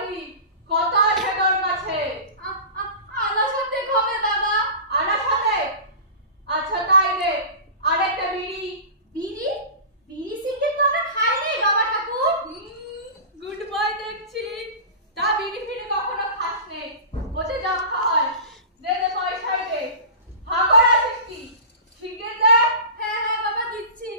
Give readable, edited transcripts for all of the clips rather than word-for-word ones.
হরি কত আছে তোর কাছে? আনা সাথে খাবে বাবা। আনা সাথে? আচ্ছা তাই রে, আরেকটা বিড়ি। বিড়ি? বিড়ি সিগারেট তো আমরা খাই নাই বাবা ঠাকুর। গুড বয় দেখছি। তা বিড়ি ফিরে কখনো খাস নে, ওতে যা খাওয়ায়। দে দে পয়সাই দে। হাগর আছিস কি? সিগারেট দে। হ্যাঁ হ্যাঁ বাবা দিচ্ছি।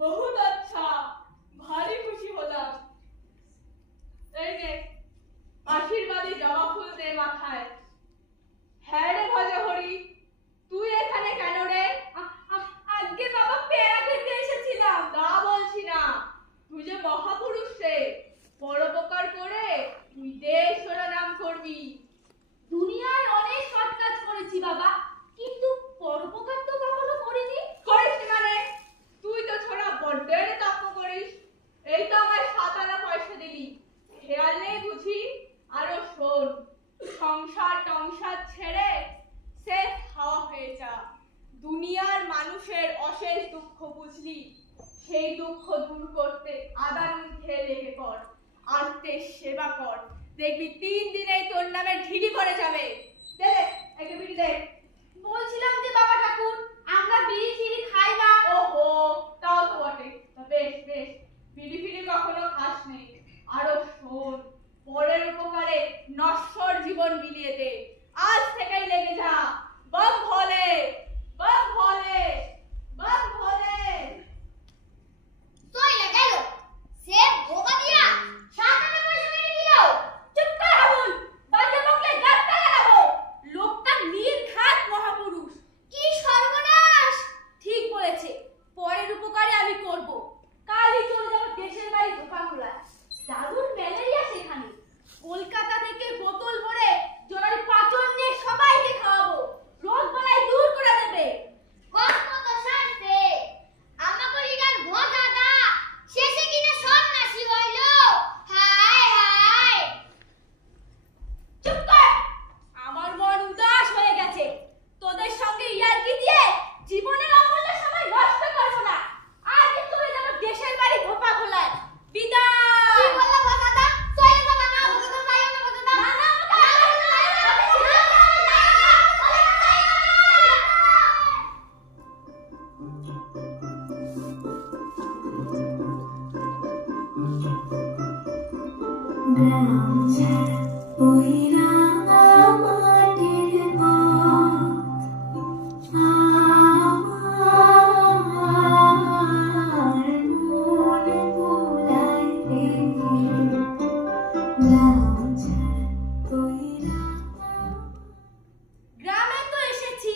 बहुत अच्छा, भारी खुशी হলাম। এই নে আশীর্বাদী জবা ফুল দে মাথায়। হ্যাঁ রে ভজহরি, তুই এখানে কেন রে? আজকে বাবা পেয়ারা খেতে এসেছিলাম। তা বলছি না, তুই যে মহাপুরুষ রে, পরোপকার করে তুই দেশ ওরা নাম করবি। দুনিয়ায় অনেক সৎ কাজ করেছি বাবা, কিন্তু পরোপকার তো কখনো করিনি। করিস মানে? তুই তো ছোড়া বড্ডের তপ্প করিস। এই তো আমায় 7 আনা পয়সা দিলি, খেয়াল নেই বুঝি? আরো শোন, সংসার টংসার ছেড়ে সেফ হাওয়া হয়ে যা। দুনিয়ার মানুষের অশেষ দুঃখ বুঝলি, সেই দুঃখ দূর করতে আদান খেয়ে লেগে কর, আত্মের সেবা কর, দেখবি 3 দিনেই তোর নামে ঢিলি পড়ে যাবে। দে দে একটা বিড়ি দে। বলছিলাম যে বাবা ঠাকুর আমরা বিড়ি ফিড়ি খাই না। ওহো, তাও তো বটে। তা বেশ বেশ, বিড়ি ফিড়ি কখনো খাস নেই। আরো শোন, পরের উপকারে নশ্বর জীবন বিলিয়ে দে। আজ থেকেই লেগে যা। বম ভোলে, বম ভোলে, বম ভোলে। চলে গেল সে বোকা দিয়া 7 আনা পয়সা মেরে দিল। চুপ কর রাহুল, বাজে বকলে গাঁটটা লাগাবো। লোকটা নির্ঘাত মহাপুরুষ। কি সর্বনাশ! ঠিক বলেছে, পরের উপকারে আমি করব। কালই চলে যাব দেশের বাড়ি ধোপাখোলায়। দারুণ ম্যালেরিয়া সেখানে। কলকাতা থেকে বোতল ভরে জোনারি পাচন নিয়ে সবাইকে খাওয়াবো। রোগ বালাই দূর করে দেবে। কত তো শান্তি আমাকে লিগার ভোদাদা শেষে কিনা সন্ন্যাসী হইলো। হায় হায়! চুপ কর, আমার মন উদাস হয়ে গেছে। তোদের সঙ্গে ইয়ার্কি দিয়ে জীবনের অমূল্য সময় নষ্ট করব না। আজ চলে যাব দেশের বাড়ি ধোপাখোলায়। বিদায়। কি বললা ভোদাদা? চলে যাবা না ভোদাদা? যাইও না ভোদাদা। না না গ্রাম ছাড়া ওই রাঙা মাটির পথ আমার মন ভোলায় রে। গ্রাম ছাড়া ওই রাঙা। গ্রামে তো এসেছি,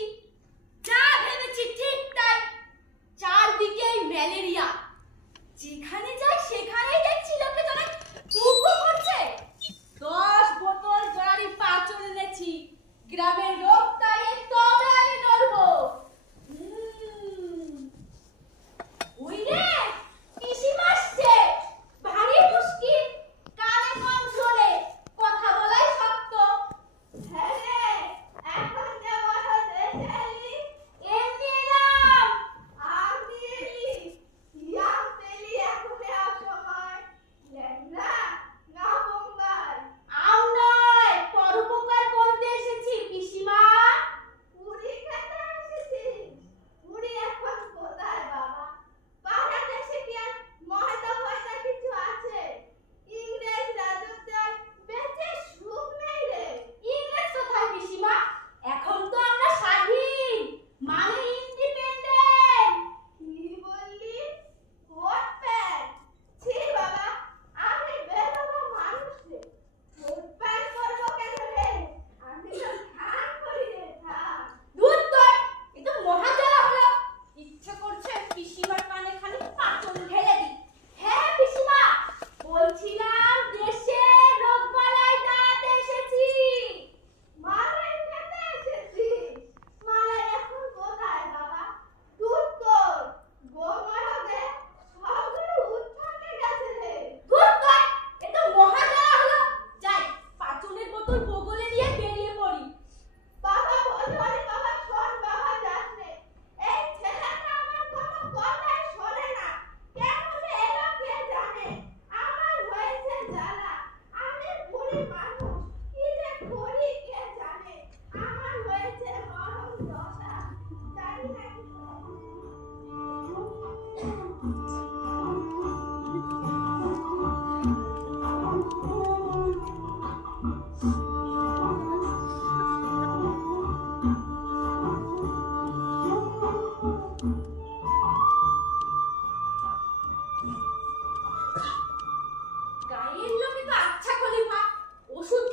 যা ভেবেছি ঠিক তাই। চারদিকেই ম্যালেরিয়া, যেখানে যাই সেখানেই দেখছি লোকে যারা কুকু করছে। 10 বোতল জোনারি পাচন এনেছি, তোর বগলে নিয়ে বেরিয়ে পড়ি। বাবা বলো রে বাবা, শোন বাবা, যাস নে। এই ছেলেটা আমার কোনো কথাই শোনে না, কেন যে এলো কে জানে। আমার হয়েছে জ্বালা, আমি বুড়ি মানুষ, কি যে করি কে জানে। আমার হয়েছে মরণ দশা, জানি না কি করব। গায়ের লোকে তো আচ্ছা খলিফা, ওষুধ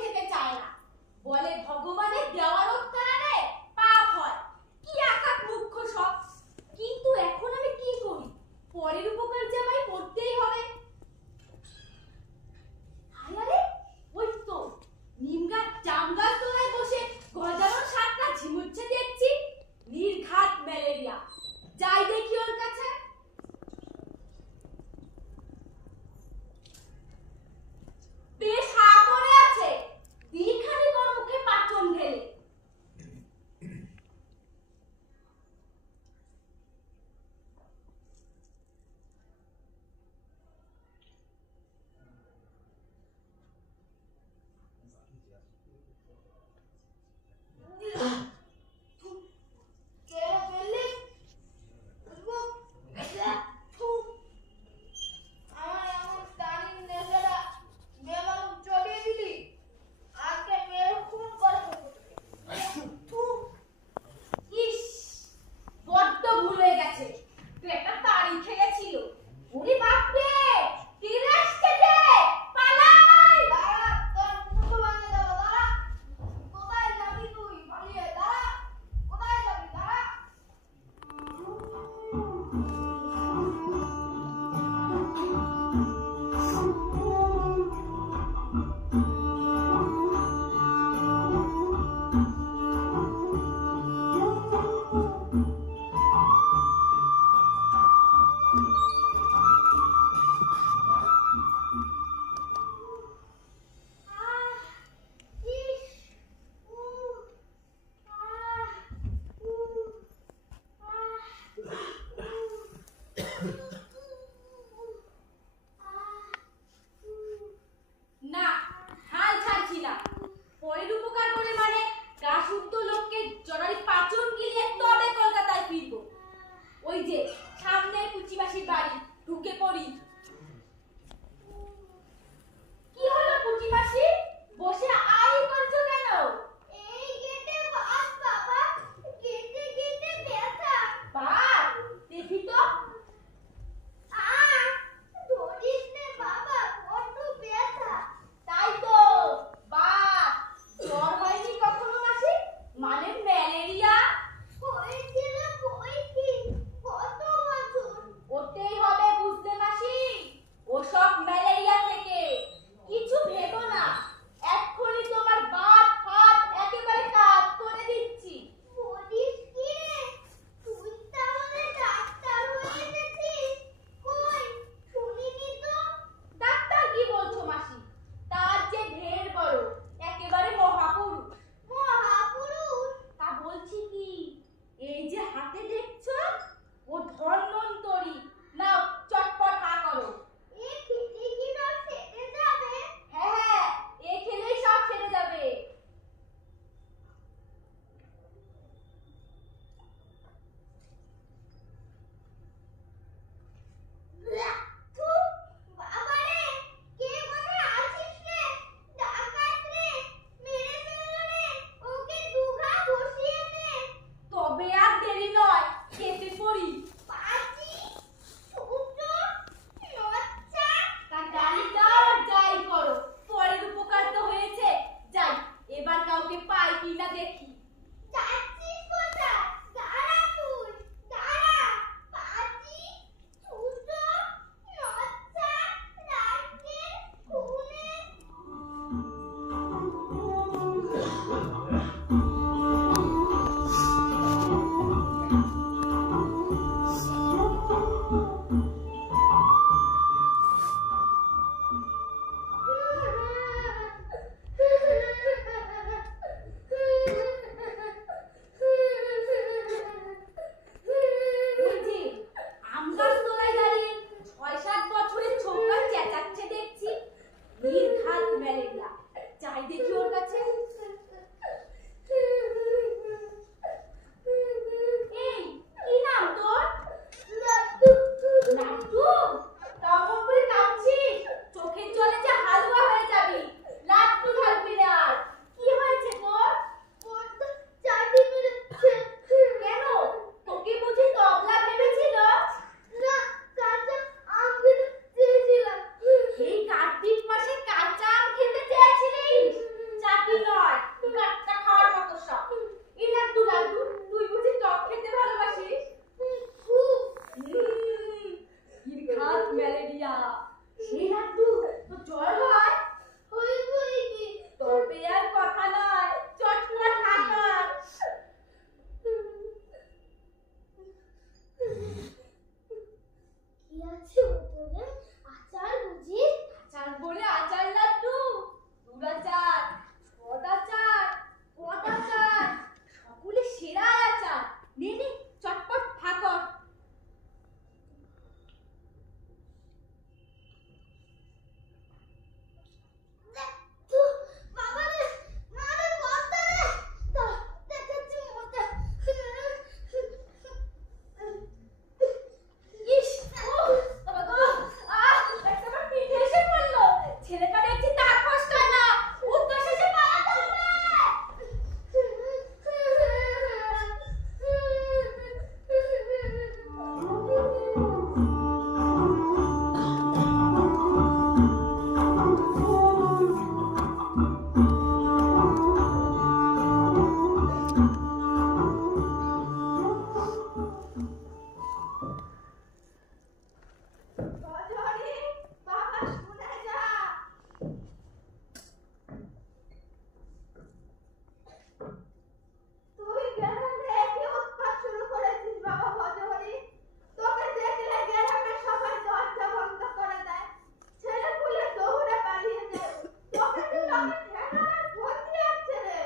তোকে ঠেকাবার বুদ্ধি আছে রে।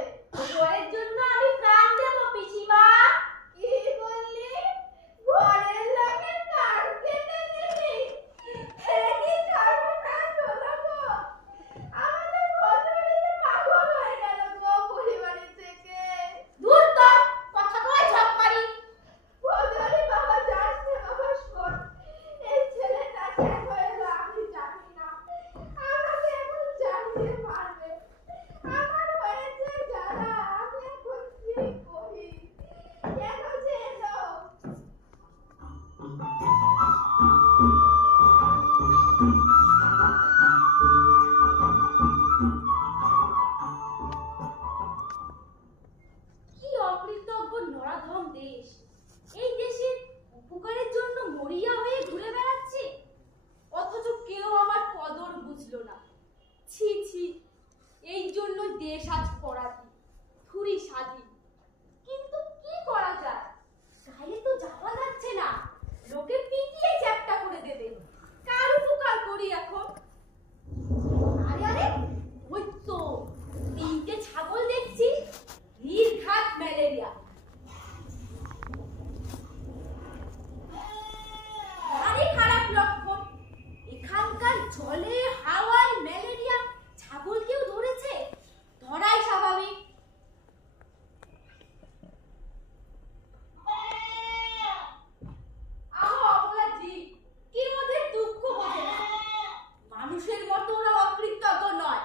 ঘরের জন্য আমি প্রাণ দেব পিসিমা। কি বললি? ঘরের লোকের কান কেটে দিবি? এ কি সর্বনাশ হলো গো? আমাদের ভজনীতে পাগল হয়ে গেল গো পরিবারে থেকে। দূর তোর কথা কয় ঝপ মারি। ভজনী বাবা যাস না বাবা শোন। এই ছেলেটা কেন এলো আমি জানি না। আমাকে এখন জানিয়ে মারবে। আমার হয়েছে যারা আমি এখন কি করি? কেন যে এলো? কি অকৃতজ্ঞ নরাধম দেশ। এই দেশের উপকারের জন্য মরিয়া হয়ে ঘুরে বেড়াচ্ছে, অথচ কেউ আমার কদর বুঝলো না। ছি ছি, এই জন্য দেশ আজ পরাধীন, থুরি স্বাধীন। কিন্তু কি করা যায়, গায়ে তো যাওয়া যাচ্ছে না, লোকে পিটিয়ে চ্যাপ্টা করে দেবে। কার উপকার করি এখন? আরে আরে, ওই তো 3টে ছাগল দেখছি, নির্ঘাত ম্যালেরিয়া। ভারী খারাপ লক্ষণ। এখানকার জলে হাওয়ায় ম্যালেরিয়া ছাগলকেও ধরেছে, ধরাই স্বাভাবিক। আহো অবলা জীব, কি ওদের দুঃখ বোঝে না। মানুষের মতো ওরা অকৃতজ্ঞ নয়,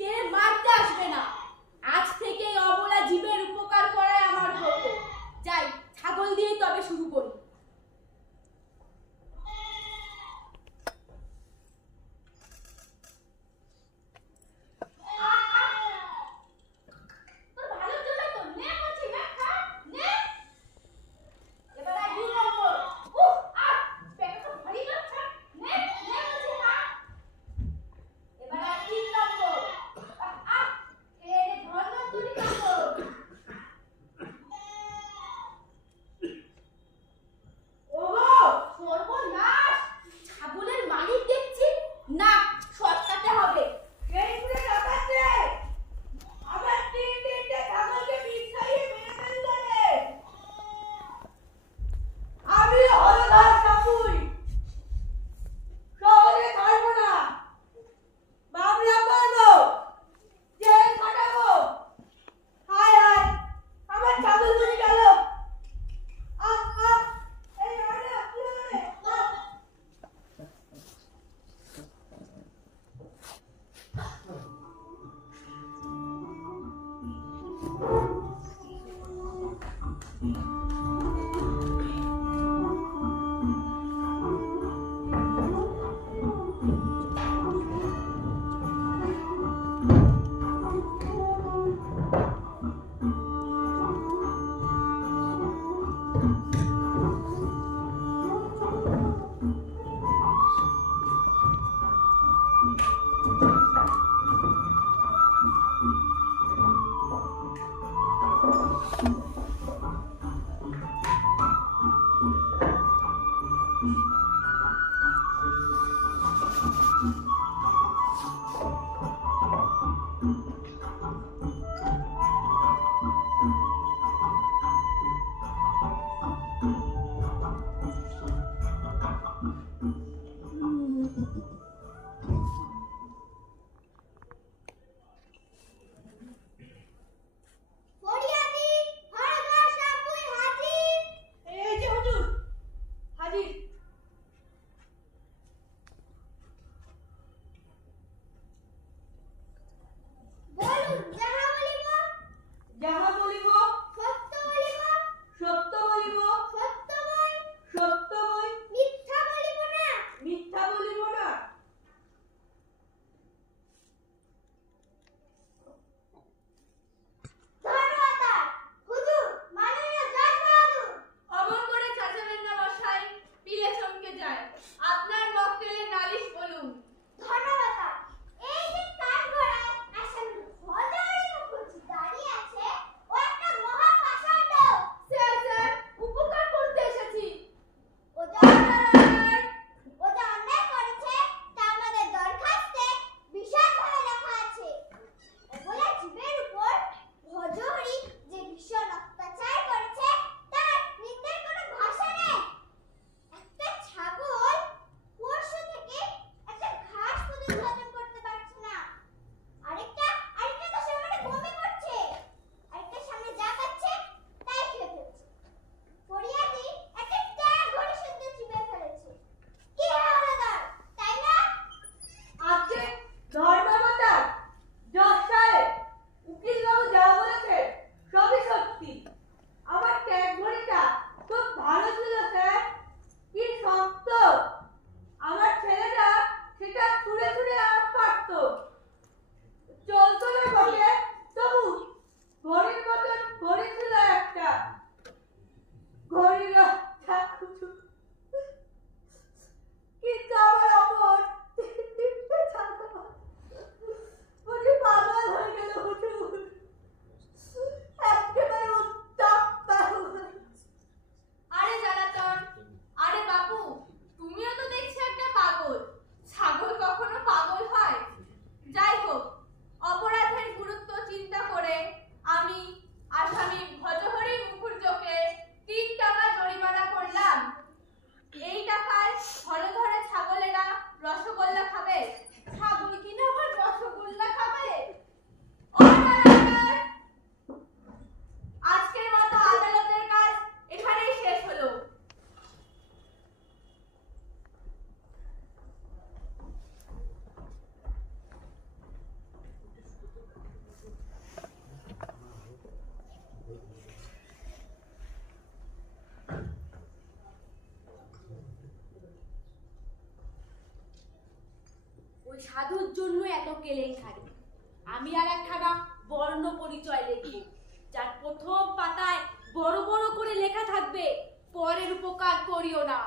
টেনে মারতে আসবে না। আজ থেকে এই অবলা জীবের উপকার করাই আমার ব্রত। যাই, ছাগল দিয়েই তবে শুরু করি। তোর ভালোর জন্যই তো, নে বলছি, নে, খা, নে। এবার আর 2 নম্বর। উফ, আহ, পেটটা তো ভারী লাগছে। নে, নে বলছি, খা। এবার আর 3 নম্বর। আহ, খেয়ে নে, ধন্বন্তরি নম্বর। ওগো, সর্বনাশ! ছাগলের মালিক দেখছি, না, শর্টকাটে হবে। এই পুরো টাকাতে আবার তিনটে ছাগলকে বিষ খাইয়ে মেরে ফেললো রে। আমি হলধর কাপুই সহজে ছাড়বো না। মামলা করবো, জেল খাটাবো। হায় হায়, আমার ছাগল চুরি গেল। আহ আহ, এই মানে আপনি ওই সাধুর জন্য এত কেলেঙ্কারি। আমি আর একখানা বর্ণ পরিচয় লিখব, যার প্রথম পাতায় বড় বড় করে লেখা থাকবে, পরের উপকার করিও না।